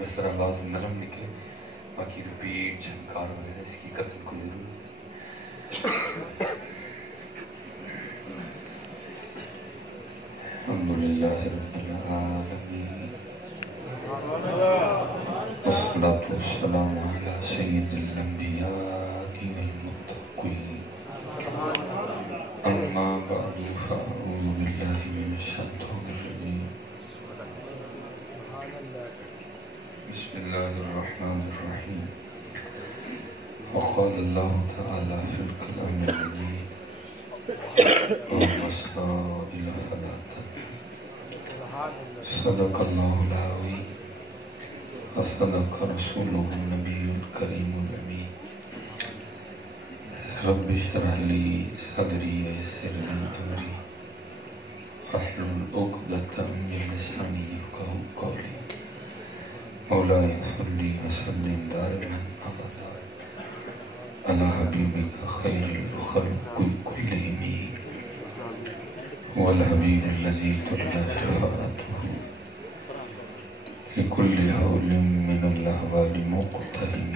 بس آواز نرم نکلے، باقی ریپیٹ جھنکار وغیرہ اس کی قتل کو ضرور ہے۔ الحمدللہ رب العالمین والصلاة والسلام علی سید الانبیاء والمتقین، اما بعد فاعوذ باللہ من الشیطان الرجیم، بسم اللہ الرحمن الرحیم۔ وقال اللہ تعالی فی الکلام المجید والمسائل فلا تنهر، صدق اللہ العظیم وصدق رسولہ النبی الکریم الامین۔ رب اشرح لی صدری ویسر لی امری واحلل عقدۃ من لسانی یفقہوا قولی۔ مولاي صل وسلم دائما ابدا على حبيبك خير الخلق كلهم، هو الحبيب الذي ترجى شفاعته لكل هول من الاهوال مقتحم،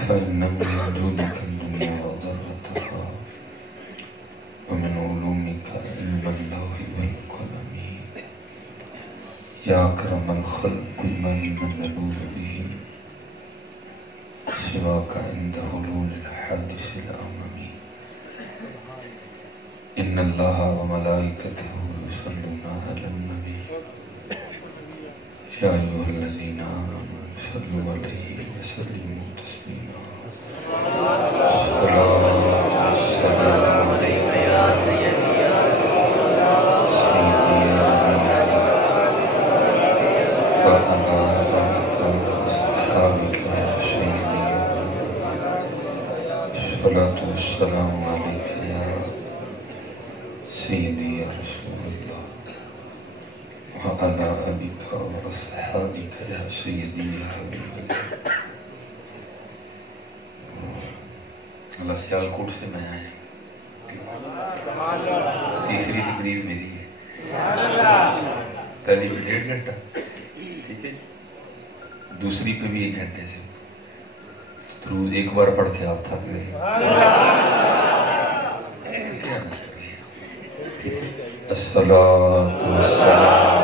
فإن من وجودك الدنيا وضرتها، ومن علومك علم اللوح والقلم، يا أكرم الخلق من نلوذ به سواك عند حلول الحادث الأمم، إن الله وملائكته يصلون على النبي يا أيها الذين آمنوا صلوا عليه وسلموا تسليما، صلاة والسلام عليك يا سيدي يا رسول الله، سيدي يا نبي الله، وعلى آلك وأصحابك يا سيدي يا رسول الله، الصلاة والسلام عليك يا سيدي يا رسول الله، وعلى آلك وأصحابك يا سيدي يا حبيب الله۔ اللہ سیال کوٹ سے میں آیا، تیسری تقریر میری ہے، پہلی پہ 1.5 گھنٹہ، ٹھیک ہے، دوسری پہ بھی 1 گھنٹے سے، درود ایک بار پڑھ کے آپ تھک گئے، ٹھیک ہے۔ الصلاۃ والسلام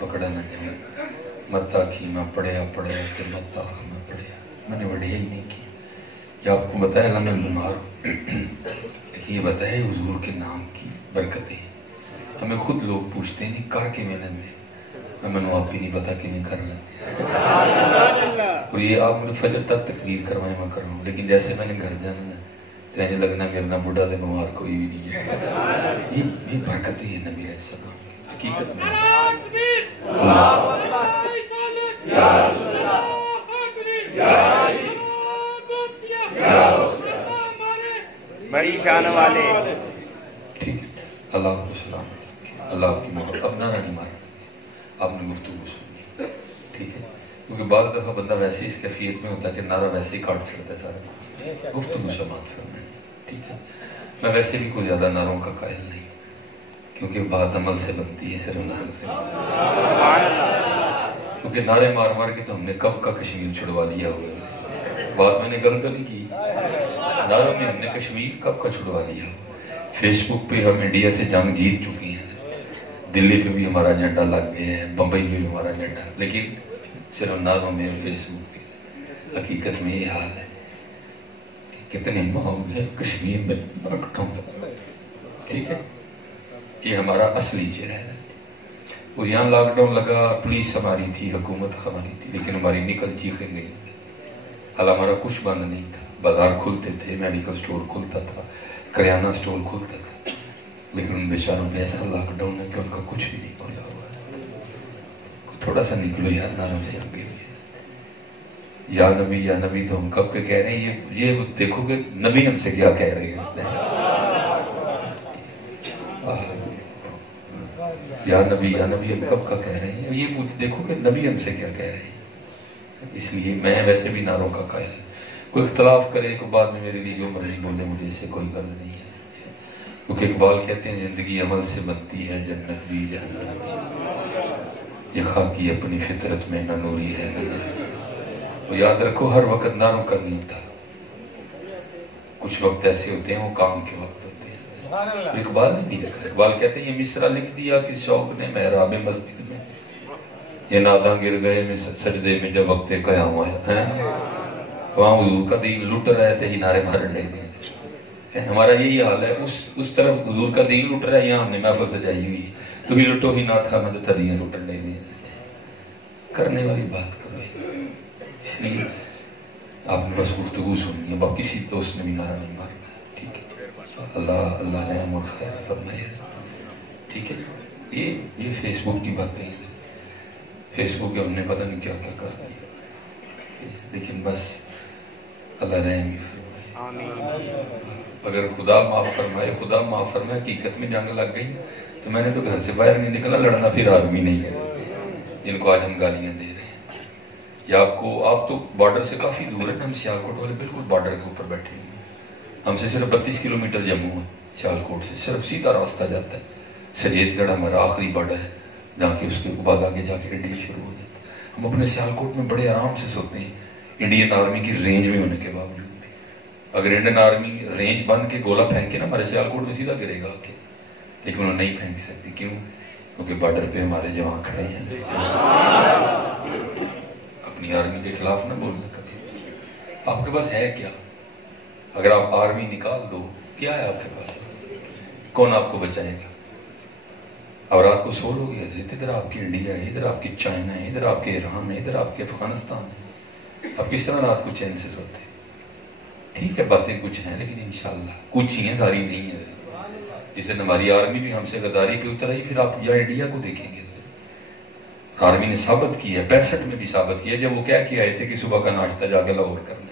پکڑا نہ جائے، مت آکھی میں پڑھیا کہ مت آکھ میں پڑھیا، میں نے وڑیا ہی نہیں کی۔ یا آپ کو بتایا اللہ میں بیمار ہوں، لیکن یہ بتایا حضور کے نام کی برکتیں ہیں۔ ہمیں خود لوگ پوچھتے ہیں نہیں کر کے محنت میں نے آپ ہی نہیں پتا کہ میں کر لیتے ہیں، اور یہ آپ مجھے فجر تک تقریر کروائیں میں کر رہا ہوں، لیکن جیسے میں نے گھر جانا ہے تو ایسے لگنا میرا نہ بڑھا دے بیمار کوئی بھی نہیں ہے۔ یہ برکتیں ہیں نبی علیہ السلام حقیقت میں۔ بڑی شان والے، ٹھیک ہے، اللہ کو سلامت رکھے، اللہ آپ کی محبت۔ اب نعرہ نہیں مارنا، آپ نے گفتگو سنی، ٹھیک ہے، کیونکہ بعض دفعہ بندہ ویسے اس کیفیت میں ہوتا ہے کہ نعرہ ویسے ہی کاٹ چھڑتا ہے سارا، گفتگو سماعت کرنا ہے، ٹھیک ہے۔ میں ویسے بھی کوئی زیادہ نعروں کا قائل نہیں، کیونکہ بات عمل سے بنتی ہے، صرف نعروں سے نہیں، کیونکہ نعرے مار مار کے تو ہم نے کب کا کشمیر چھڑوا لیا ہوا ہے۔ بات میں نے غلط تو نہیں کی، نعروں میں ہم نے کشمیر کب کا چھڑوا لیا ہوا۔ فیس بک پہ ہم انڈیا سے جنگ جیت چکے ہیں، دلی پہ بھی ہمارا جھنڈا لگ گیا ہے، بمبئی میں بھی ہمارا جھنڈا، لیکن صرف نعروں میں فیس بک پہ۔ حقیقت میں یہ حال ہے کہ کتنے ماہ ہو گئے کشمیر میں لاک ڈاؤن، ٹھیک ہے، یہ ہمارا اصلی چہرہ ہے۔ اور یہاں لاک ڈاؤن لگا، پولیس ہماری تھی، حکومت ہماری تھی، لیکن ہماری نکل چیخیں گئی، حال ہمارا کچھ بند نہیں تھا، بازار کھلتے تھے، میڈیکل سٹور کھلتا تھا، کریانہ سٹور کھلتا تھا، لیکن ان بیچاروں پہ ایسا لاک ڈاؤن ہے کہ ان کا کچھ بھی نہیں کھلا ہوا ہے۔ تھوڑا سا نکلو یار نعروں سے آگے، یا نبی تو ہم کب کے کہہ رہے ہیں، یہ دیکھو کہ نبی ہم سے کیا کہہ رہے ہیں۔ یا نبی ہم کب کا کہہ رہے ہیں؟ یہ دیکھو کہ نبی ہم سے کیا کہہ رہے ہیں. اس لیے میں ویسے بھی نعروں کا قائل ہوں. کوئی اختلاف کرے کوئی بعد میں میرے لیے جو مرضی بولے، مجھے اسے کوئی غرض نہیں ہے. کیونکہ اقبال کہتے ہیں زندگی عمل سے بنتی ہے، جنت بھی جہنم بھی، یہ خاکی اپنی فطرت میں نہ نوری ہے نہ نوری. تو یاد رکھو ہر وقت نعروں کا نہیں ہوتا. کچھ وقت ایسے ہوتے ہیں وہ کام کے وقت ہوتے ہیں. اقبال نے بھی لکھا. اقبال کہتے ہیں یہ مصرع لکھ دیا کس شوق نے محراب مسجد میں، یہ ناداں گر گئے میں سجدے میں جب وقت قیام آیا. وہاں حضور کا دین لٹ رہا ہے تو ہی نعرے مارن لے گئے. ہمارا یہی حال ہے. اس طرف حضور کا دین لٹ رہا ہے، یہاں ہم نے محفل سجائی ہوئی ہے تو ہی لٹو ہی نہ تھا مدد تھدیاں لٹن لے گئے. کرنے والی بات کرو. اس لیے آپ نے بس گفتگو سننی ہے، باقی کسی دوست نے بھی نعرہ نہیں مارنا. ٹھیک ہے؟ اللہ نے ہم اور خیر فرمائے. ٹھیک ہے. یہ فیس بک کی باتیں ہیں. فیس بک ہم نے پتہ نہیں کیا کیا کر دیا، لیکن بس اللہ رحم ہی فرمائے. اگر خدا معاف فرمائے حقیقت میں جنگ لگ گئی تو میں نے تو گھر سے باہر نہیں نکلا. لڑنا پھر آدمی نہیں ہے جن کو آج ہم گالیاں دے رہے ہیں. یا آپ تو بارڈر سے کافی دور ہیں. ہم سیالکوٹ والے بالکل بارڈر کے اوپر بیٹھے ہوئے ہیں. ہم سے صرف 32 کلومیٹر جموں ہے. سیالکوٹ سے صرف سیدھا راستہ جاتا ہے. سجیت گڑھ ہمارا آخری بارڈر ہے جہاں کہ اس کے بعد آگے جا کے انڈیا شروع ہو جاتا ہے. ہم اپنے سیالکوٹ میں بڑے آرام سے سوتے ہیں انڈین آرمی کی رینج میں ہونے کے باوجود بھی. اگر انڈین آرمی رینج بند کے گولہ پھینکے نا ہمارے سیالکوٹ میں سیدھا گرے گا آگے، لیکن وہ نہیں پھینک سکتی. کیوں؟ کیونکہ بارڈر پہ ہمارے جوان کھڑے ہیں. اپنی آرمی کے خلاف نہ بولنا کبھی. آپ کے پاس ہے کیا؟ اگر آپ آرمی نکال دو کیا ہے آپ کے پاس؟ کون آپ کو بچائے گا؟ اب رات کو سو لو گے حضرت، ادھر آپ کی انڈیا ہے، ادھر آپ کی چائنا ہے، ادھر آپ کے ایران ہے، ادھر آپ کے افغانستان ہے. آپ کس طرح رات کو چین سے سوتے؟ ٹھیک ہے باتیں کچھ ہیں لیکن انشاءاللہ کچھ ہی ہیں، ساری نہیں ہے. جسے ہماری آرمی بھی ہم سے غداری پہ اتر آئی، پھر آپ یا انڈیا کو دیکھیں گے. آرمی نے ثابت کیا ہے، 65 میں بھی ثابت کیا جب وہ کیا آئے تھے کہ صبح کا ناشتہ جا کے لاہور کرنا.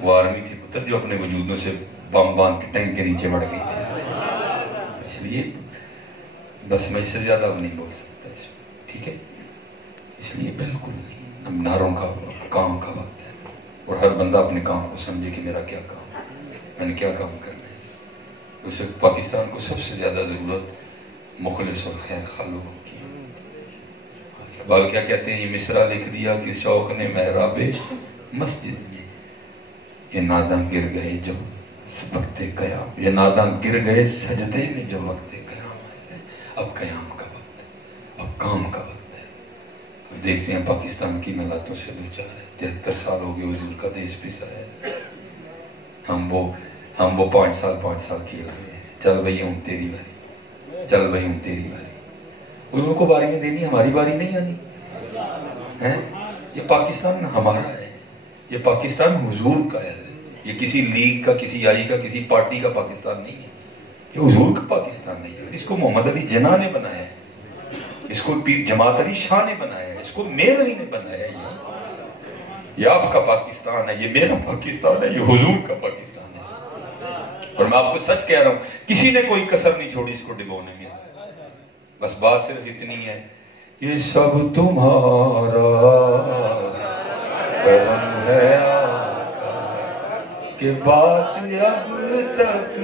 وہ آرمی تھی پتر جو اپنے وجودوں سے بم باندھ کے ٹینک کے نیچے بڑھ گئی تھی. اس لیے بس میں اس سے زیادہ اب نہیں بول سکتا. ٹھیک ہے؟ اس لیے بالکل نہیں. اب نعروں کا کام کا وقت ہے اور ہر بندہ اپنے کام کو سمجھے کہ میرا کیا کام ہے، میں نے کیا کام کرنا ہے. اسے پاکستان کو سب سے زیادہ ضرورت مخلص اور خیر خواہ لوگوں کی. اقبال کیا کہتے ہیں؟ یہ مصرع لکھ دیا کہ شوق نے محراب مسجد میں، یہ ناداں گر گئے جب وقت قیام، یہ ناداں گر گئے سجدے میں جب وقت قیام آئے. اب قیام کا وقت ہے، اب کام کا وقت ہے. اب دیکھتے ہیں پاکستان کی نلاتوں سے دو چار ہے. 73 سال ہو گئے حضور کا دیش پسرا ہے. ہم وہ 5 سال کیے ہوئے ہیں. چل بھئی ہوں تیری باری، چل بھئی ہوں تیری باری. ان کو باریاں دینی، ہماری باری نہیں آنی ہے. یہ پاکستان ہمارا ہے، یہ پاکستان حضور کا ہے. یہ کسی لیگ کا، کسی آئی کا، کسی پارٹی کا پاکستان نہیں ہے. یہ حضور کا پاکستان نہیں ہے. اس کو محمد علی جناح نے بنایا ہے، اس کو پیر جماعت علی شاہ نے بنایا ہے، اس کو میر علی نے بنایا ہے. یہ آپ کا پاکستان ہے، یہ میرا پاکستان ہے، یہ حضور کا پاکستان ہے. اور میں آپ کو سچ کہہ رہا ہوں کسی نے کوئی کسر نہیں چھوڑی اس کو ڈبونے میں. بس بات صرف اتنی ہے، یہ سب تمہارا کرم ہے آقا کہ بات اب تک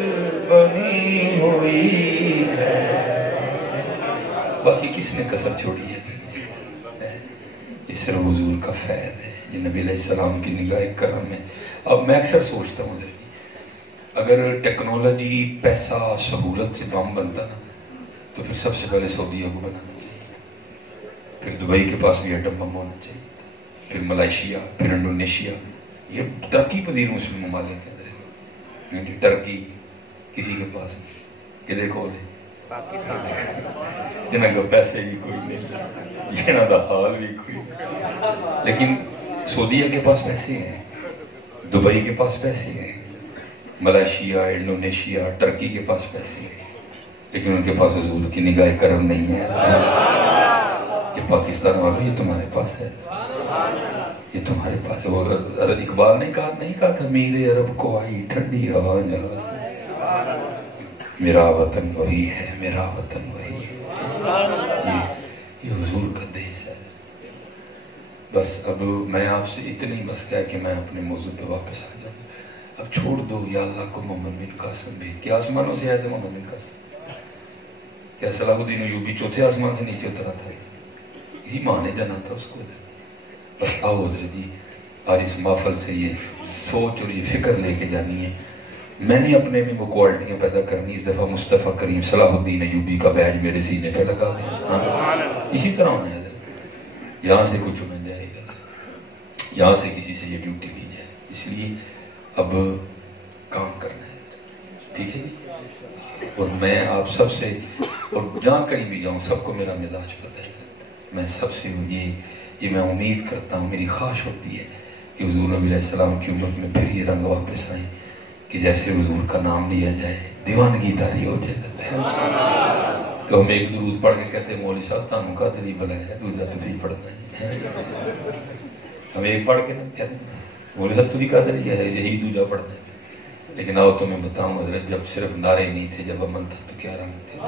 بنی ہوئی ہے. باقی کس نے کسر چھوڑی ہے؟ یہ صرف حضور کا فیض ہے، یہ نبی علیہ السلام کی نگاہ کرم ہے. اب میں اکثر سوچتا ہوں اگر ٹیکنالوجی، پیسہ، سہولت سے بم بنتا نا تو پھر سب سے پہلے سعودیہ کو بنانا چاہیے. پھر دبئی کے پاس بھی ایٹم بم ہونا چاہیے. پھر ملائیشیا، پھر انڈونیشیا. یہ ترقی پذیر مسلم ممالک ہیں. ٹرکی کسی کے پاس نہیں کہ دیکھو یہاں کا پیسے بھی کوئی نہیں، یہاں کا حال بھی کوئی نہیں. لیکن سعودیہ کے پاس پیسے ہیں، دبئی کے پاس پیسے ہیں، ملائیشیا، انڈونیشیا، ٹرکی کے پاس پیسے ہیں، لیکن ان کے پاس حضور کی نگاہ کرم نہیں ہے. یہ پاکستان والوں یہ تمہارے پاس ہے، یہ تمہارے پاس ہے. وہ اقبال نے کہا تھا میرے عرب کو آئی ٹھنڈی ہوا جہاں سے. میرا وطن وہی ہے، میرا وطن وہی ہے. یہ حضور کا دیش ہے. بس اب میں آپ سے اتنی بس کیا کہ میں اپنے موضوع پہ واپس آ جاؤں. اب چھوڑ دو یا اللہ کو محمد بن قاسم بھیج. کیا آسمانوں سے آئے تھے محمد بن قاسم؟ کیا صلاح الدین ایوبی چوتھے آسمان سے نیچے اترا تھا؟ اسی ماں نے جانا تھا اس کو. بس آؤ حضرت جی آج اس محفل سے یہ سوچ اور یہ فکر لے کے جانی ہے. میں نے اپنے میں وہ کوالٹیاں پیدا کرنی. اس دفعہ مصطفیٰ کریم صلاح الدین ایوبی کا بیج میرے سینے پہ لگا دیں. اسی طرح ہونا ہے حضرت. یہاں سے کچھ چنا جائے گا, یہاں سے کسی سے یہ ڈیوٹی لی جائے. اس لیے اب کام کرنا ہے, ٹھیک ہے جی. اور میں آپ سب سے, اور جہاں کہیں بھی جاؤں سب کو میرا مزاج پتہ ہے. میں سب سے یہ میں امید کرتا ہوں, میری خواہش ہوتی ہے کہ حضور نبی علیہ السلام کی امت میں پھر یہ رنگ واپس آئیں کہ جیسے حضور کا نام لیا جائے دیوانگی تاری ہو جائے. تو ہم ایک درود پڑھ کے کہتے ہیں مولوی صاحب تانوں کا دلی بلایا ہے, دوسرا تسی پڑھنا ہے. ہم ایک پڑھ کے نا کہتے ہیں مولوی صاحب تسی کا دلی ہے, یہی دوسرا پڑھنا ہے. لیکن آؤ تمہیں بتاؤں حضرت, جب صرف نعرے نہیں تھے, جب عمل تھا تو کیا رنگ تھے.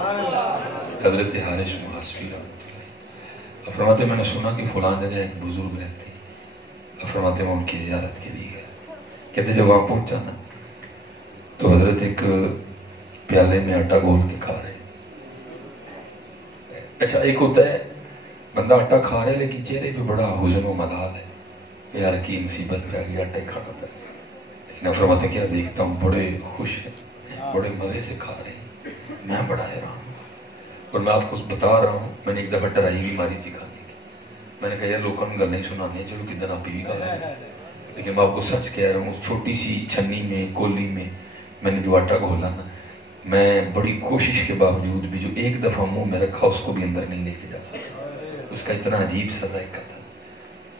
حضرت حارث محاسبی رحمۃ اللہ فرماتے میں نے سنا کہ فلاں جگہ ایک بزرگ رہتے ہیں. فرماتے میں ان کی زیارت کے لیے گیا. کہتے جب وہاں پہنچا نا تو حضرت ایک پیالے میں آٹا گول کے کھا رہے. اچھا ایک ہوتا ہے بندہ آٹا کھا رہے لیکن چہرے پہ بڑا حزن و ملال ہے, یار کی مصیبت پہ آ گئی, آٹا ہی کھانا پڑ گیا. لیکن فرماتے کیا دیکھتا ہوں بڑے خوش ہیں, بڑے مزے سے کھا رہے ہیں, میں بڑا حیران ہوں. اور میں آپ کو بتا رہا ہوں, میں نے ایک دفعہ ڈرائی بھی ماری تھی کھانے کی. میں نے کہا یار لوگوں نے گل نہیں سنانی, چلو کدن آپ بھی کھا رہے ہیں. لیکن میں آپ کو سچ کہہ رہا ہوں, اس چھوٹی سی چھنی میں کولی میں نے جو آٹا گھولا نا, میں بڑی کوشش کے باوجود بھی جو ایک دفعہ منہ میں رکھا اس کو بھی اندر نہیں لے کے جا سکتا. اس کا اتنا عجیب سا ذائقہ تھا,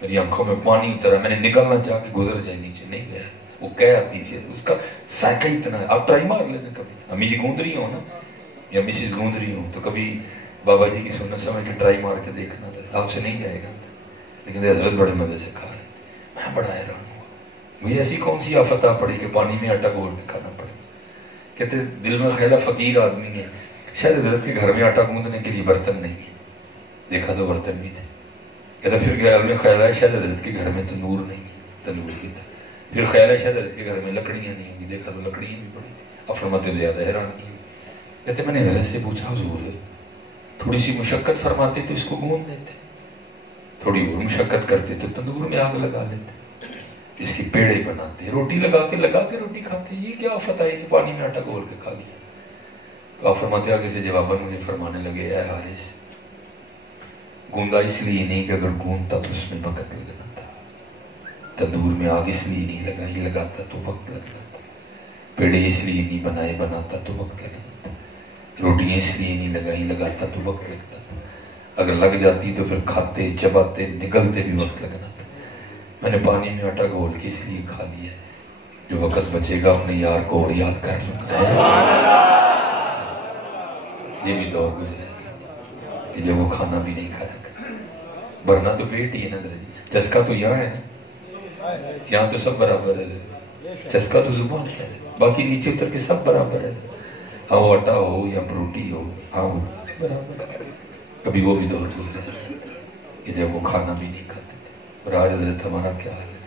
میری آنکھوں میں پانی اترا. میں نے نکلنا چاہ کے گزر جائے نیچے, نہیں گیا. وہ کہہ آتی تھی اس کا ذائقہ اتنا ہے. آپ ٹرائی مار لینا کبھی, امی جی گوند رہی ہو نا یا مسز گوند رہی ہوں تو کبھی بابا جی کی سنت سمجھ کے ٹرائی مار کے دیکھنا, آپ سے نہیں جائے گا. لیکن حضرت بڑے مزے سے کھا رہے تھے. میں بڑا حیران ہوا, مجھے ایسی کون سی آفت آ پڑی کہ پانی میں آٹا گھول کے کھانا پڑے. کہتے دل میں خیال ہے فقیر آدمی ہے, شاید حضرت کے گھر میں آٹا گوندنے کے لیے برتن نہیں ہے. دیکھا تو برتن بھی تھے. کہتے پھر خیال میں خیال ہے شاید حضرت کے گھر میں تنور نہیں ہے, تنور بھی تھا. پھر خیال ہے شاید حضرت کے گھر میں لکڑیاں نہیں ہوں گی. دیکھا تو لکڑیاں بھی پڑی تھی. اب فرماتے زیادہ حیران کی. کہتے میں نے حضرت سے پوچھا حضور تھوڑی سی مشقت فرماتے تو اس کو گوند دیتے, تھوڑی اور مشقت کرتے تو تندور میں آگ لگا لیتے, اس کی پیڑے بناتے, روٹی لگا کے روٹی کھاتے. یہ کیا آفت آئی کہ پانی میں آٹا گھول کے کھا لیا. تو آپ فرماتے آگے سے جواباً مجھے فرمانے لگے اے حارث, گوندا اس لیے نہیں کہ اگر گوندتا تو اس میں وقت لگنا تھا. تندور میں آگ اس لیے نہیں لگاتا تو وقت لگنا تھا. پیڑے اس لیے نہیں بناتا تو وقت لگنا تھا. روٹیاں اس لیے نہیں لگاتا تو وقت لگتا تھا. اگر لگ جاتی تو پھر کھاتے چباتے نگلتے بھی وقت لگنا تھا. میں نے پانی میں آٹا گھول کے اس لیے کھا لیا جو وقت بچے گا اپنے یار کو اور یاد کر سکتا ہے. یہ بھی دور گزرے کہ جب وہ کھانا بھی نہیں کھایا کرتا. برنا تو پیٹ ہی ہے نا, چسکا تو یہاں ہے نا, یہاں تو سب برابر ہے. چسکا تو زبان ہے, باقی نیچے اتر کے سب برابر ہے. ہاں وہ آٹا ہو یا روٹی ہو, ہاں وہ برابر ہے. کبھی وہ بھی دور گزرے کہ جب وہ کھانا بھی نہیں کھاتے تھے. اور آج حضرت ہمارا کیا حال ہے,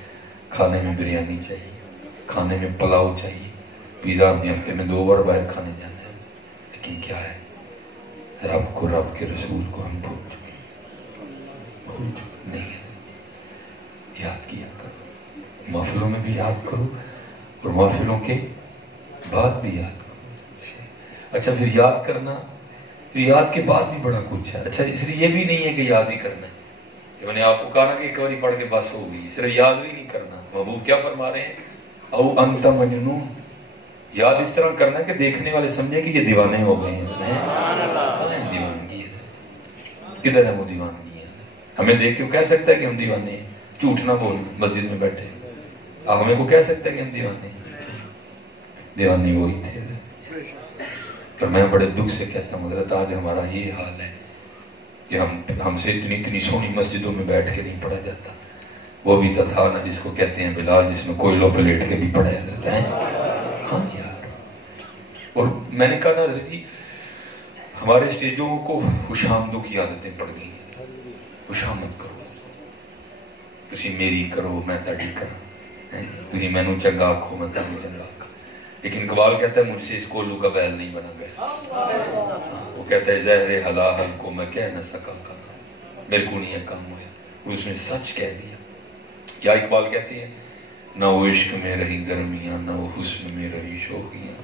کھانے میں بریانی چاہیے, کھانے میں پلاؤ چاہیے, پیزا ہم نے ہفتے میں 2 بار باہر کھانے جانا ہے. لیکن کیا ہے, رب کو رب کے رسول کو ہم بھول چکے نہیں ہے. یاد کیا کرو, محفلوں میں بھی یاد کرو اور محفلوں کے بعد بھی یاد کرو. اچھا پھر یاد کرنا, پھر یاد کے بعد بھی بڑا کچھ ہے. اچھا اس لیے یہ بھی نہیں ہے کہ یاد ہی کرنا ہے, کہ میں نے آپ کو کہا نا کہ ایک باری پڑھ کے بس ہو گئی, صرف یاد بھی نہیں کرنا. محبوب کیا فرما رہے ہیں, او انت مجنون. یاد اس طرح کرنا کہ دیکھنے والے سمجھے کہ یہ دیوانے ہو گئے ہیں. کہاں ہے دیوانگی, کدھر ہے وہ دیوانگی ہے. ہمیں دیکھ کے کہہ سکتا ہے کہ ہم دیوانے ہیں, جھوٹ نہ بول, مسجد میں بیٹھے ہمیں کو کہہ سکتا ہے کہ ہم دیوانے ہیں. دیوانی وہی تھے. پر میں بڑے دکھ سے کہتا ہوں حضرت آج ہمارا یہ حال ہے کہ ہم سے اتنی سونی مسجدوں میں بیٹھ کے نہیں پڑھا جاتا. وہ بھی تو تھا نا جس کو کہتے ہیں بلال, جس میں کوئلوں پہ لیٹ کے بھی پڑھایا جاتا ہے. ہاں یار, اور میں نے کہا نا حضرت جی ہمارے اسٹیجوں کو خوشامدوں کی عادتیں پڑ گئی ہیں. خوشامد کرو, تسی میری کرو میں تڑی کرا, تھی مینوں چنگا آکھو میں تینوں چنگا آکھا. لیکن اقبال کہتا ہے مجھ سے اس کولو کا بیل نہیں بنا گیا. وہ کہتا ہے زہر حلال کو میں کہہ نہ سکا کہا, میرے کو نہیں یہ کام ہوا. اس نے سچ کہہ دیا. کیا اقبال کہتے ہیں, نہ وہ عشق میں رہی گرمیاں نہ وہ حسن میں رہی شوخیاں.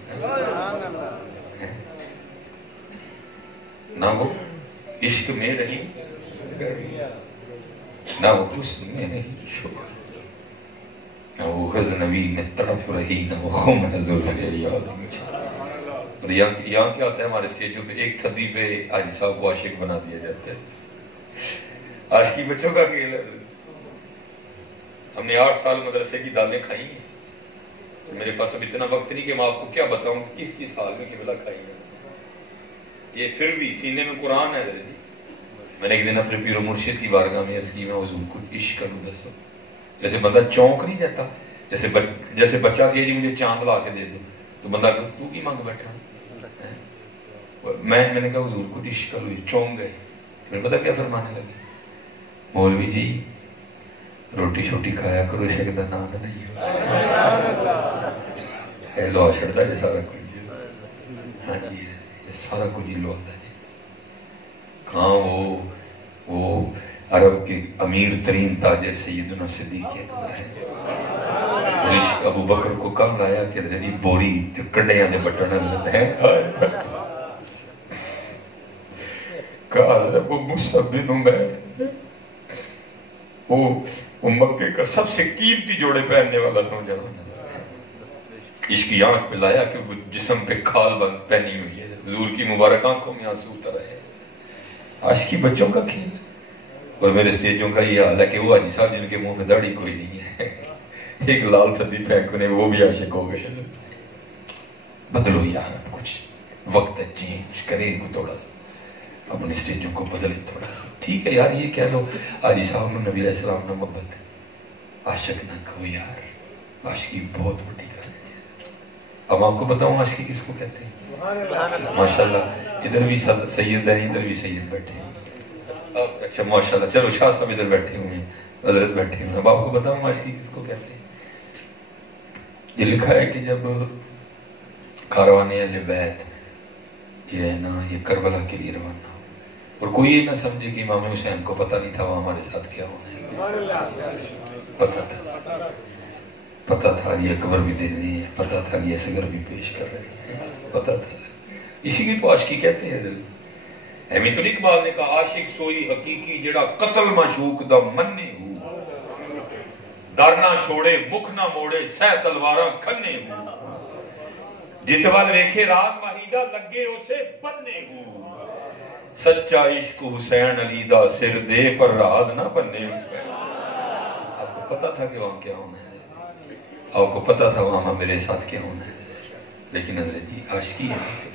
نہ وہ عشق میں رہی گرمیاں نہ وہ حسن میں رہی شوخیاں, نہ وہ غزنوی میں تڑپ رہی نہ وہ خم ہے زلف ایاز میں. اور یہاں کیا ہوتا ہے ہمارے اسٹیجوں پہ, ایک تھدی پہ حاجی صاحب کو عاشق بنا دیا جاتا ہے. عاشقی بچوں کا کھیل ہے. ہم نے 8 سال مدرسے کی دالیں کھائی ہیں, تو میرے پاس اب اتنا وقت نہیں کہ میں آپ کو کیا بتاؤں کہ کس سال میں کبلا کھائی ہے. یہ پھر بھی سینے میں قرآن ہے. میں نے ایک دن اپنے پیر و مرشد کی بارگاہ میں عرض کی میں حضور کو عشق کروں دسو. جیسے بندہ چونک نہیں جاتا, جیسے بچہ کہ جی مجھے چاند لا کے دے دو, تو بندہ تو کی مانگ بیٹھا. میں نے کہا حضور کو عشق کروں, چونک گئے. پھر پتا کیا فرمانے لگے, مولوی جی روٹی شوٹی کھایا کرو, عشق دا نام نہیں ہے لو چھڑتا جی سارا کچھ. ہاں جی سارا کچھ ہی لو آتا جی. ہاں وہ عرب کے امیر ترین تاجر سیدنا صدیق اکبر ہے. عشق ابو بکر کو کہاں لایا کہ جی بوری کنڈیاں دے بٹن ہیں. کہا حضرت وہ مصعب بن عمیر وہ مکے کا سب سے قیمتی جوڑے پہننے والا نوجوان ہے. عشق کی آنکھ پہ لایا کہ وہ جسم پہ کھال بند پہنی ہوئی ہے. حضور کی مبارک آنکھوں میں آنسو اتر ہے. عاشقی بچوں کا کھیل ہے. اور میرے اسٹیجوں کا یہ حال ہے کہ وہ حاجی صاحب جن کے منہ پہ داڑھی کوئی نہیں ہے, ایک لال تھدی پھینکنے وہ بھی عاشق ہو گئے. بدلو یار کچھ وقت ہے, چینج کرے کو تھوڑا سا, اپنے اسٹیجوں کو بدلے تھوڑا سا. ٹھیک ہے یار یہ کہہ لو حاجی صاحب نے نبی علیہ السلام نے محبت, عاشق نہ کہو یار, عاشقی بہت بڑی گل ہے. اب آپ کو بتاؤں عاشقی کس کو کہتے ہیں. ماشاءاللہ ادھر بھی سید ہیں, ادھر بھی سید بیٹھے ہیں. اچھا ماشاءاللہ, چلو شاہ صاحب ادھر بیٹھے ہوئے ہیں, حضرت بیٹھے ہوئے ہیں. اب آپ کو بتاؤں عاشقی کس کو کہتے ہیں. یہ لکھا ہے کہ جب کاروان اہل بیت یہ ہے نا یہ کربلا کے لیے روانہ ہو, اور کوئی یہ نہ سمجھے کہ امام حسین کو پتہ نہیں تھا وہ ہمارے ساتھ کیا ہونا ہے. پتہ تھا یہ اکبر بھی دے رہے ہیں, پتہ تھا یہ اصغر بھی پیش کر رہے ہیں, پتہ تھا. اسی کی تو عاشقی کہتے ہیں. احمد اقبال نے کہا عاشق سوئی حقیقی جڑا قتل معشوق دا مننے ہو, در نہ چھوڑے مکھ نہ موڑے سہ تلواراں کھنے ہو, جتوال ویکھے رات ماہیدہ لگے اسے بننے ہو, سچا عشق حسین علی دا سر دے پر راز نہ بننے ہو. آپ کو پتا تھا کہ وہاں کیا ہونا ہے, آپ کو پتا تھا وہاں میرے ساتھ کیا ہونا ہے. لیکن حضرت جی عاشقی ہے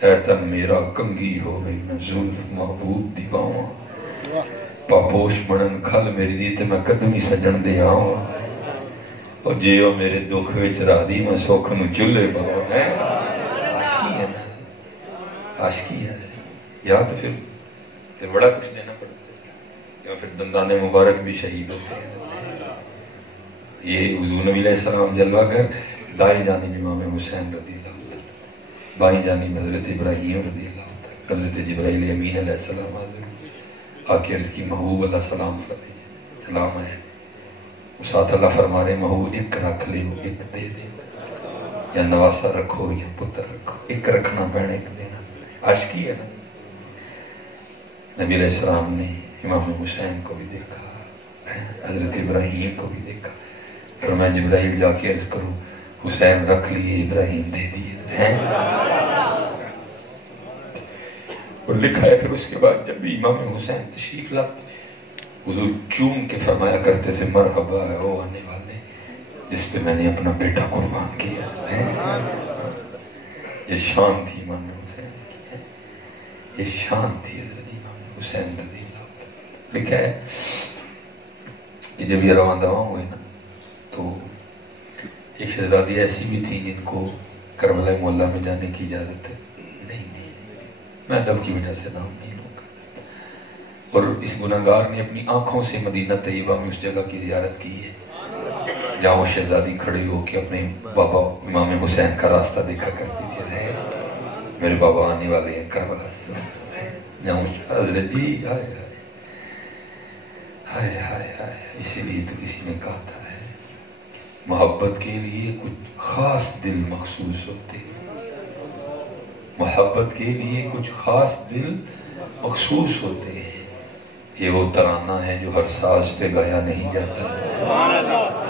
اے تن میرا کنگی ہوئے میں زلف محبوب دیواں, پاپوش بڑن کھل میری دی تے میں قدمی سجن دے آواں, اور جیو میرے دکھ وچ راضی میں سوکھ نو چلے بابا. ہے عاشقی ہے نا, عاشقی ہے. یا تو پھر بڑا کچھ دینا پڑتا ہے, یا پھر دندان مبارک بھی شہید ہوتے ہیں. یہ حضور نبی علیہ السلام جلوہ گھر, دائیں جانب امام حسین رضی اللہ عنہ, بائیں جانب حضرت ابراہیم رضی اللہ عنہ, حضرت جبرائیل امین علیہ السلام آکے عرض کی محبوب اللہ سلام فرمائیے, سلام ہے. ساتھ اللہ فرما رہے محبوب ایک رکھ لے ایک دے دے, یا نواسا رکھو یا پتر رکھو, ایک رکھنا پینا ایک دینا. عاشقی ہے نا. نبی علیہ السلام نے امام حسین کو بھی دیکھا, حضرت ابراہیم کو بھی دیکھا. فرمایا جبرائیل جا کے عرض کرو حسین رکھ لیے ابراہیم دے دیے. اور لکھا ہے پھر اس کے بعد جب بھی امام حسین تشریف لاتے حضور چوم کے فرمایا کرتے تھے مرحبا ہے وہ آنے والے جس پہ میں نے اپنا بیٹا قربان کیا. یہ شان تھی امام حسین کی, یہ شان تھی حضرت امام حسین رضی اللہ عنہ. لکھا ہے کہ جب یہ رواں دواں ہوئے نا تو ایک شہزادی ایسی بھی تھی جن کو کربلا معلیٰ میں جانے کی اجازت نہیں دی. میں ادب کی وجہ سے نام نہیں لوں گا۔ اور اس گناہگار نے اپنی آنکھوں سے مدینہ طیبہ میں اس جگہ کی زیارت کی ہے جہاں وہ شہزادی کھڑی ہو کے اپنے بابا امام حسین کا راستہ دیکھا کرتی تھی، رہے میرے بابا آنے والے ہیں کربلا سے، جہاں حضرت جی ہائے ہائے ہائے ہائے ہائے۔ اسی لیے تو کسی نے کہا تھا ہے محبت کے لیے کچھ خاص دل مخصوص ہوتے ہیں، محبت کے لیے کچھ خاص دل مخصوص ہوتے ہیں۔ یہ وہ ترانہ ہے جو ہر ساز پہ گایا نہیں جاتا،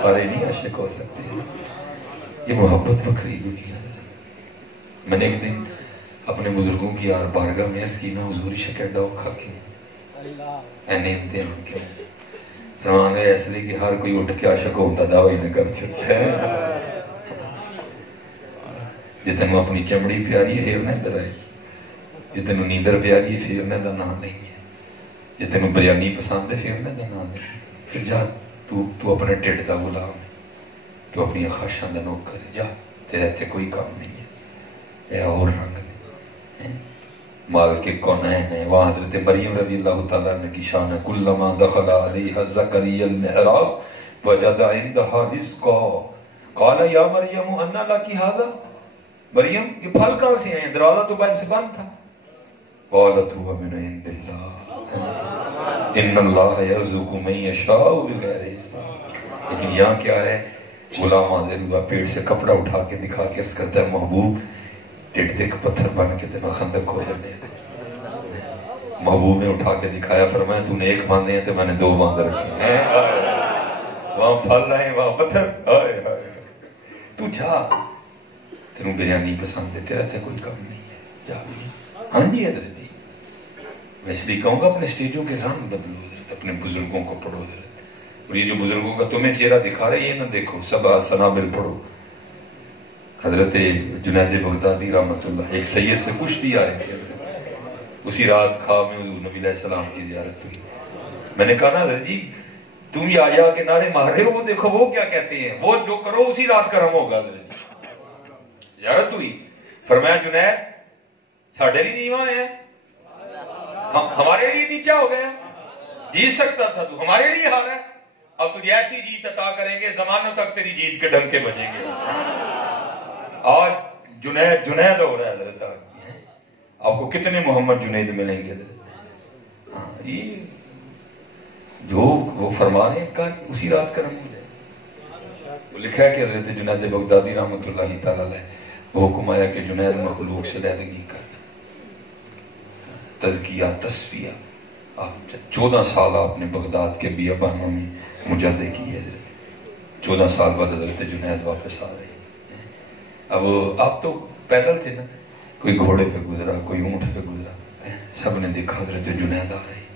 سارے نہیں عاشق ہو سکتے، یہ محبت بکری دنیا ہے۔ میں نے ایک دن اپنے بزرگوں کی بارگاہ میں عرض کی، میں حضور شکر ڈاؤ کھا کے اینے امتحان کے فرمان گئے اس لیے کہ ہر کوئی اٹھ کے عاشق ہوتا دعوی نہ کر چکتا ہے، جتنوں اپنی چمڑی پیاری ہے پھر نہ ادھر آئی، جتنوں نیندر پیاری ہے پھر نہ دا نام نہیں ہے، جتنوں بریانی پسند ہے پھر نہ دا نام نہیں ہے۔ پھر جا تو اپنے ٹھڈ دا غلام ہے، تو اپنی خواہشاں دا نوکر ہے، جا تیرے تے کوئی کام نہیں ہے، اے اور رنگ نے مال کے کونین ہے۔ وہاں حضرت مریم رضی اللہ تعالیٰ عنہ کی شان ہے، کلما دخل علیہ زکریا المحراب وجد عندها رزقا قال یا مریم انا لکی ھذا، مریم یہ پھل کہاں سے ہیں؟ دروازہ تو باہر سے بند تھا۔ قالت هو من عند اللہ ان اللہ یرزق من یشاء بغیر حساب۔ لیکن یہاں کیا ہے؟ غلام حاضر ہوا، پیٹ سے کپڑا اٹھا کے دکھا کے عرض کرتا ہے محبوب ٹیٹ دیکھ پتھر بن کے تینا خندق کھودنے دے۔ محبوب نے اٹھا کے دکھایا، فرمایا تو نے ایک باندھے ہیں تو میں نے دو باندھ رکھے ہیں، وہاں پھل رہے ہیں وہاں پتھر، تو جا، تینوں بریانی پسند ہے، تیرا تھے کوئی کم نہیں ہے، جا۔ ہاں جی حضرت جی، میں اس لیے کہوں گا اپنے سٹیجوں کے رنگ بدلو حضرت، اپنے بزرگوں کو پڑھو حضرت، اور یہ جو بزرگوں کا تمہیں چہرہ دکھا رہے ہیں یہ نہ دیکھو، سبع سنابل پڑھو۔ حضرت جنید بغدادی رحمۃ اللہ ایک سید سے کشتی آ رہی تھی، اسی رات خواب میں حضور نبی علیہ السلام کی زیارت ہوئی۔ میں نے کہا نا حضرت جی تم یہ آیا کے نعرے مار رہے ہو، وہ دیکھو وہ کیا کہتے ہیں، وہ جو کرو اسی رات کرم ہوگا۔ حضرت جی زیارت ہوئی، فرمایا جنید ساڑھے لیے نیواں ہے، ہمارے لیے نیچا ہو گیا، جیت سکتا تھا تو ہمارے لیے ہارا ہے، اب تجھے ایسی جیت عطا کریں گے زمانوں تک تیری جیت کے ڈنکے بجیں گے۔ آج جنید ہو رہا ہے حضرت، آپ کو کتنے محمد جنید ملیں گے حضرت؟ ہاں یہ جو وہ فرما رہے ہیں کر اسی رات کرم ہو جائے۔ وہ لکھا ہے کہ حضرت جنید بغدادی رحمۃ اللہ تعالیٰ علیہ وہ حکم آیا کہ جنید مخلوق سے علیحدگی کر، تزکیہ تصفیہ۔ آپ 14 سال آپ نے بغداد کے بیابانوں میں مجاہدے کی ہے حضرت، 14 سال بعد حضرت جنید واپس آ رہے ہیں۔ اب آپ تو پیدل تھے نا، کوئی گھوڑے پہ گزرا کوئی اونٹ پہ گزرا، سب نے دیکھا حضرت جنید آ رہے ہیں۔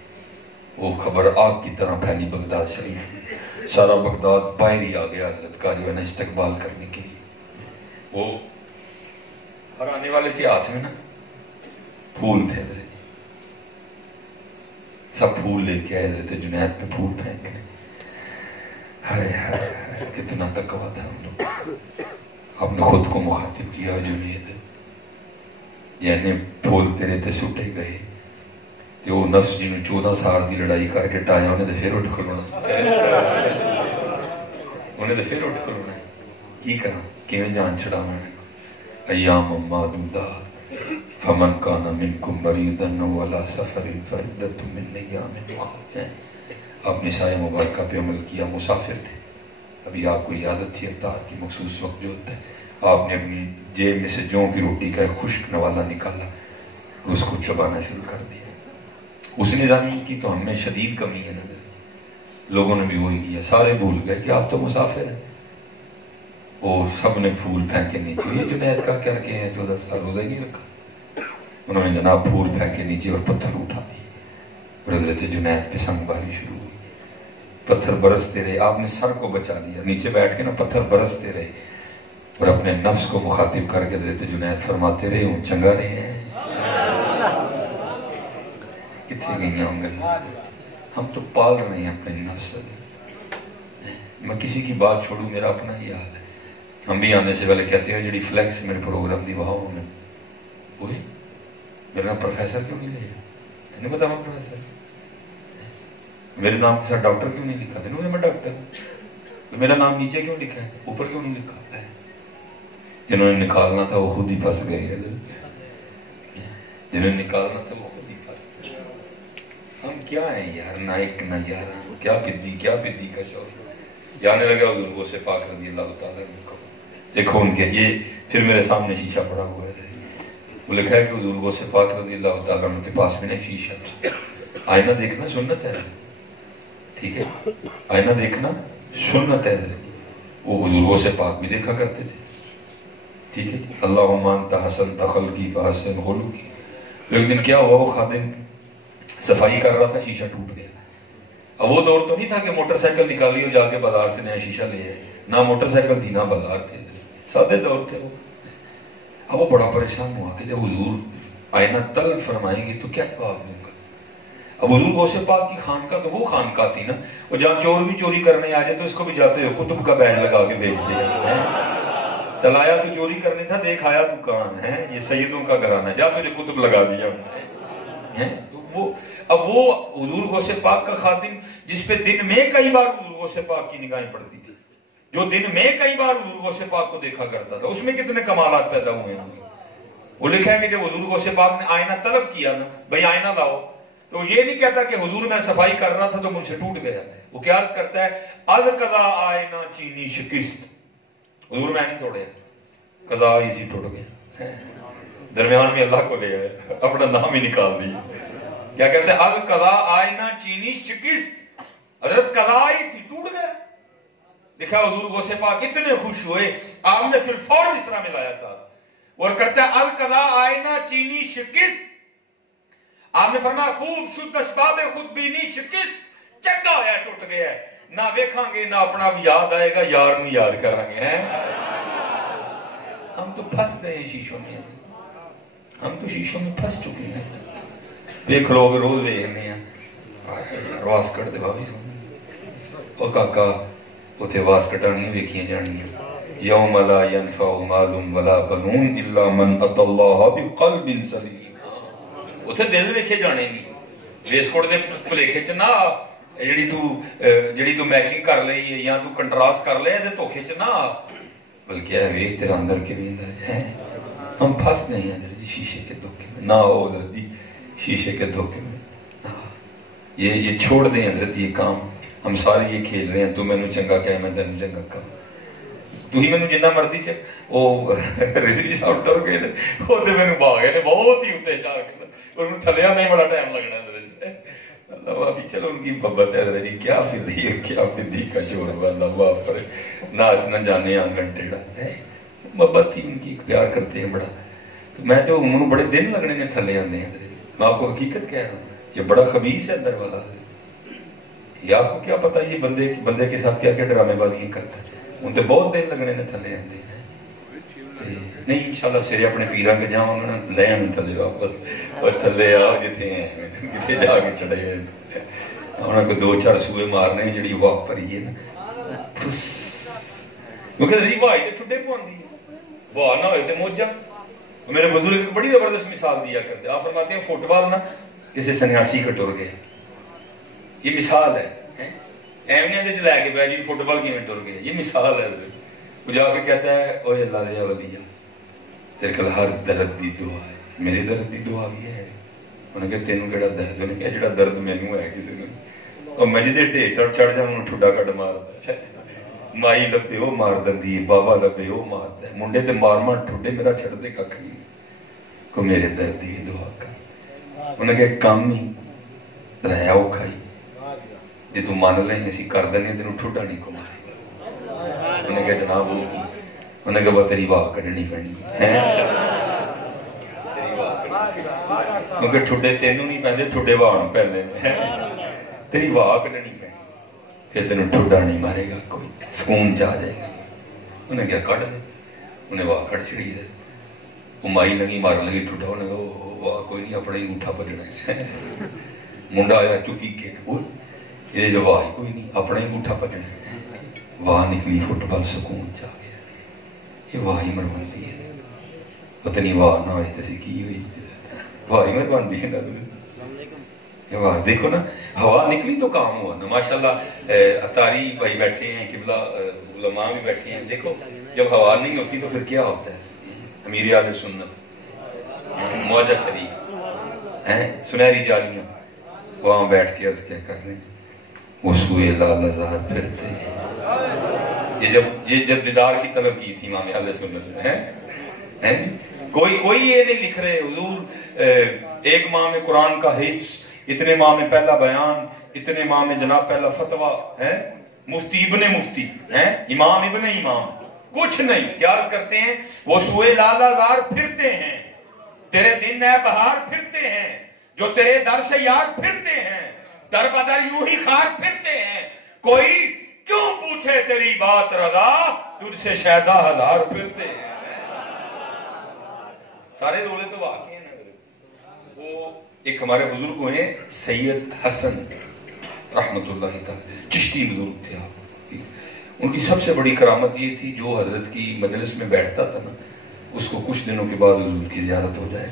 وہ خبر آگ کی طرح پھیلی بغداد شریف، سارا بغداد باہر ہی آ گیا حضرت کا جو ہے نا استقبال کرنے کے لیے۔ وہ ہر آنے والے کے ہاتھ میں نا پھول تھے حضرت، سب پھول لے کے آئے حضرت جنید پہ پھول پھینک لے۔ ہائے ہائے کتنا تقویٰ تھا ہم لوگ۔ آپ نے خود کو مخاطب کیا جنید، یعنی پھول تیرے تے سٹے گئے، جو نفس جنہوں 14 سال دی لڑائی کر کے ٹایا انہیں تو پھر اٹھ کھلونا، انہیں تو پھر اٹھ کھلونا، کی کرنا کیویں جان چھڑا میں ایام معدودات فمن کان منکم مریضا او علی سفر فعدۃ من ایام اخر۔ آپ نے سایہ مبارکہ پہ عمل کیا، مسافر تھے، ابھی آپ کو اجازت تھی افطار کی، مخصوص وقت جو ہوتا ہے، آپ نے اپنی جیب میں سے جوں کی روٹی کا ایک خشک نوالا نکالا اور اس کو چبانا شروع کر دیا۔ اس نظام کی تو ہم میں شدید کمی ہے نا، لوگوں نے بھی وہی کیا، سارے بھول گئے کہ آپ تو مسافر ہیں۔ وہ سب نے پھول پھینکے نیچے، یہ جنید کا کیا کہ 14 سال روزہ ہی نہیں رکھا، انہوں نے جناب پھول پھینکے نیچے اور پتھر اٹھا دیے، اور حضرت جنید پہ سنگ باری شروع ہوئی، پتھر برستے رہے، آپ نے سر کو بچا لیا، نیچے بیٹھ کے نا پتھر برستے رہے، اور اپنے نفس کو مخاطب کر کے حضرت جنید فرماتے رہے ہوں چنگا رہے ہیں، کتنے گئی ہوں گے، ہم تو پال رہے ہیں اپنے نفس۔ میں کسی کی بات چھوڑوں، میرا اپنا ہی حال ہے، ہم بھی آنے سے پہلے کہتے ہیں جڑی فلیکس میرے پروگرام دی وہاں میں وہی میرا نام پروفیسر کیوں نہیں لیا؟ تین پتا میں پروفیسر؟ میرے نام کے ساتھ ڈاکٹر کیوں نہیں لکھا؟ تین میں ڈاکٹر ہوں. میرا نام نیچے کیوں لکھا ہے، اوپر کیوں نہیں لکھا ہے؟ جنہوں نے نکالنا تھا وہ خود ہی پھنس گئے، جنہوں نے نکالنا تھا وہ خود ہی پھنس گئے. ہم کیا ہیں یار، نہ ایک نہ یارہ، کیا بدی کا شور. جانے لگا حضور غوث پاک رضی اللہ تعالیٰ عنہ کو. دیکھو ان کے یہ پھر میرے سامنے شیشہ پڑا ہوا ہے، وہ لکھا ہے کہ حضور غوث پاک رضی اللہ تعالیٰ عنہ کے پاس میں ایک شیشہ تھا. آئینہ دیکھنا سنت ہے، ٹھیک ہے، آئینہ دیکھنا سنت ہے. وہ حضور غوث پاک بھی دیکھا کرتے تھے، ٹھیک ہے. اللہم انت حسنت خلقی فحسن خلقی. ایک دن کیا ہوا، وہ خادم صفائی کر رہا تھا، شیشہ ٹوٹ گیا. اب وہ دور تو نہیں تھا کہ موٹر سائیکل نکالی اور جا کے بازار سے نیا شیشہ لے آئے، نہ موٹر سائیکل تھی نہ بازار تھے، سادے دور تھے وہ. اب وہ بڑا پریشان ہوا کہ جب حضور آئینہ طلب فرمائیں گے تو کیا جواب دوں گا. اب حضور غوث پاک کی خانقاہ تو وہ خانقاہ تھی نا، وہ جہاں چور بھی چوری کرنے آ جائے تو اس کو بھی جاتے ہو کتب کا بیج لگا کے بھیجتے ہیں. چلایا تو چوری کرنے تھا، دیکھ آیا تو کہاں ہے، یہ سیدوں کا گھرانہ ہے، جا تجھے کتب لگا دیا. اب وہ حضور غوث پاک کا خادم جس پہ دن میں کئی بار حضور غوث پاک کی نگاہیں پڑتی تھی، جو دن میں کئی بار حضور غوث پاک کو دیکھا کرتا تھا، اس میں کتنے کمالات پیدا ہوئے ہیں. وہ لکھا ہے کہ جب حضور غوث پاک نے آئینہ طلب کیا نا، بھائی آئینہ لاؤ، تو یہ نہیں کہتا کہ حضور میں صفائی کر رہا تھا تو مجھ سے ٹوٹ گیا. وہ کیا عرض کرتا ہے، از قضا آئینہ چینی شکست. حضور میں نہیں توڑے، قضا اسی ٹوٹ گیا. درمیان میں اللہ کو لے آئے، اپنا نام ہی نکال دیا. کیا کہتے ہیں، از قضا آئینہ چینی شکست. حضرت قضا ہی تھی، ٹوٹ گیا. لکھا حضور غوث پاک اتنے خوش ہوئے، آپ نے فی الفور مصرع میں لایا صاحب. وہ کرتا ہے از قضا آئینہ چینی شکست. آپ نے فرمایا خوب شد اسباب خود بینی شکست. چنگا ہوا ٹوٹ گیا ہے، نہ دیکھاں گے نہ اپنا بھی یاد آئے گا، یار نہیں یاد کریں گے. ہم تو پھنس گئے ہیں شیشوں میں، ہم تو شیشوں میں پھنس چکے ہیں. دیکھ لوگ روز دیکھنے ہیں واس کٹ دے بھابی سن او کاکا اتھے واس کٹانیاں ویکھیاں جانیاں. یوم لا ینفع مال ولا بنون الا من اتى اللہ بقلب سلیم. اتھے دل ویکھے جانے نہیں، ویسکوٹ دے بھلیکھے چ نہ جڑی تو میچنگ کر لئی ہے یا تو کنٹراسٹ کر لے تے دھوکھے چ نہ، بلکہ ہے ویکھ تیرا اندر کے ویندا ہے. ہم پھنس گئے ہیں حضرت جی شیشے کے دھوکے میں. نہ ہو حضرت جی شیشے کے دھوکے میں، یہ چھوڑ دیں حضرت یہ کام. ہم سارے یہ کھیل رہے ہیں، تو میں نے چنگا کہا میں تینوں چنگا کہا. تو ہی میں نے جنہ مرضی چ وہ رضوی صاحب ٹر گئے نے، وہ تو میں نے بھا گئے نے بہت ہی اتنے جا کے، انہوں تھلیا نہیں بڑا ٹائم لگنا حضرت. اللہ معافی، چلو ان کی محبت ہے حضرت جی. کیا فدی ہے، کیا فدی کا شور ہے، اللہ معاف کرے. ناچ نہ جانے آنگن ٹیڑھا ہے، محبت تھی ان کی، پیار کرتے ہیں بڑا. تو میں تو انہوں بڑے دن لگنے نے تھلے آنے ہیں. میں آپ کو حقیقت کہہ رہا ہوں، یہ بڑا خبیث ہے اندر والا. یہ آپ کو کیا پتا یہ بندے کے ساتھ کیا کیا ڈرامے بازیاں کرتا ہے. ان تے بہت دن لگنے نے تھلے آتے ہیں. نہیں انشاءاللہ سیرے اپنے پیران کے جاؤں انہوں نے لے آنے تھلے واپس، اور تھلے آؤ جتنے ہیں کتنے جا کے چڑھے ہیں. انہوں نے دو چار سوئے مارنے ہیں جڑی واہ پری ہے نا، کیونکہ نہیں واہ تے ٹھڈے پوندی ہے، واہ نہ ہوئے تے موجہ. میرے بزرگ ایک بڑی زبردست مثال دیا کرتے، آپ فرماتے ہیں فٹ بال نا کسی سنیاسی کا ٹر گئے، یہ مثال ہے. ایویں دے لے کے بیٹھ جی فٹ بال کیویں ٹر گئے، یہ مثال ہے. وہ جا کے کہتا ہے اوے اللہ دیا ولی تیرے کل ہر درد دی دعا ہے، میری درد دی دعا بھی ہے. انہوں نے کہا تینوں کیڑا درد؟ انہوں نے کہا جڑا درد مینوں ہے کسی نے. اور میں جدے ٹھیٹر چڑھ جا انہوں ٹھڈا کٹ ماردا ہے. مائی لبے وہ مار دندی، بابا لبے وہ ماردا ہے، منڈے تے مار مار ٹھڈے میرا چھڑ دے ککھ نہیں کو میرے درد دی دعا کر. انہوں نے کہا کام ہی رہا اوکھا ہی جی تو مان لیں اسی کر دیں تینوں ٹھڈا نہیں کو مارے. انہوں نے کہا جناب وہ کی؟ انہوں نے کہا وہ تیری واہ کڈنی پڑنی ہے، کیونکہ ٹھڈے تینوں نہیں پیندے، ٹھڈے واہ نوں پیندے نے. تیری واہ کڈنی پڑنی پھر تینوں ٹھڈا نہیں مارے گا، کوئی سکون چاہ جائے گا. انہوں نے کہا کٹ دے. انہیں واہ کٹ چھڑی دے. وہ مائی لگی مارن لگی ٹھڈا. انہوں نے کہا واہ کوئی نہیں اپنے ہی انگوٹھا پجنا ہے. منڈا آیا چکی کے یہ جو واہ کوئی نہیں اپنا ہی انگوٹھا پجنا ہے. واہ نکلی فٹ بال سکون چاہ گیا. یہ واہ ہی مرمندی ہے. پتہ نہیں واہ نہ ہوئی تو کی ہوئی، ہوائی میں بن دی ہے نا ہوا دیکھو نا ہوا نکلی تو کام ہوا نا ماشاءاللہ اتاری بھائی بیٹھے ہیں قبلہ علماء بھی بیٹھے ہیں دیکھو جب ہوا نہیں ہوتی تو پھر کیا ہوتا ہے امیر اہل سنت موجہ شریف سنہری جالیاں وہاں بیٹھ کے عرض کیا کر رہے ہیں وہ سوئے لال ازار پھرتے ہیں یہ جب دیدار کی طلب کی تھی امام اہل سنت ہیں کوئی یہ نہیں لکھ رہے حضور ایک ماہ میں قرآن کا حفظ اتنے ماہ میں پہلا بیان اتنے ماہ میں جناب پہلا فتویٰ ہے مفتی ابن مفتی ہیں امام ابن امام کچھ نہیں کیا عرض کرتے ہیں وہ سوئے لال ازار پھرتے ہیں تیرے دن ہے بہار پھرتے ہیں جو تیرے در سے یار پھرتے ہیں در بدر یوں ہی خار پھرتے ہیں کوئی کیوں پوچھے تیری بات رضا تجھ سے شیدا ہزار پھرتے ہیں سارے رولے تو واقعی ہیں وہ ایک ہمارے بزرگ ہوئے سید حسن رحمت اللہ تعالی چشتی بزرگ تھے آپ ان کی سب سے بڑی کرامت یہ تھی جو حضرت کی مجلس میں بیٹھتا تھا نا اس کو کچھ دنوں کے بعد حضور کی زیارت ہو جائے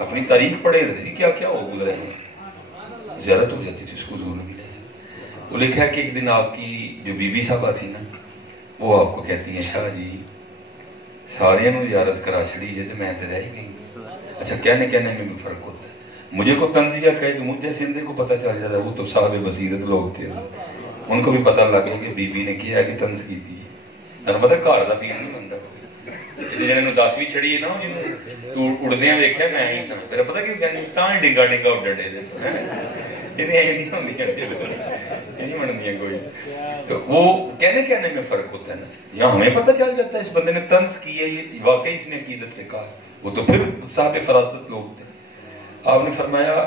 اپنی تاریخ پڑھے رہی کیا کیا ہو گزرے ہیں زیارت ہو جاتی تھی اس کو حضور نے ملے سے تو لکھا ہے کہ ایک دن آپ کی جو بی بی صاحبہ تھی نا وہ آپ کو کہتی ہیں شاہ جی سارے نو زیارت کرا چھڑی ہے تو میں تو رہ گئی اچھا کہنے میں بھی فرق ہوتا ہے مجھے کو تنزیہ کہے تو مجھے سندھے کو پتہ چل جاتا ہے وہ تو صاحب بصیرت لوگ تھے ان کو بھی پتہ لگ گیا کہ بی بی نے کیا کہ طنز کی تھی تنہوں پتہ گھر دا پیر نہیں بنتا جنہوں 10ویں چھڑی ہے نا جنہوں تو اڑدیاں ویکھیا میں ہی سن تیرا پتہ کیوں کہنی تاں ڈنگا اڈن ڈے دے انہیں نہیں بنتی کوئی تو وہ کہنے میں فرق ہوتا ہے نا یہاں ہمیں پتہ چل جاتا ہے اس بندے نے طنز کی ہے یہ واقعی اس نے عقیدت سے کہا وہ تو پھر صاحب فراست لوگ تھے آپ نے فرمایا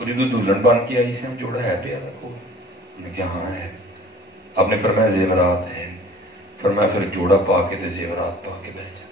دلہن بن کے آئی سے ہم جوڑا ہے پہ رکھو نے کہا ہاں ہے آپ نے فرمایا زیورات ہیں فرمایا پھر جوڑا پا کے تے زیورات پا کے بیٹھ جا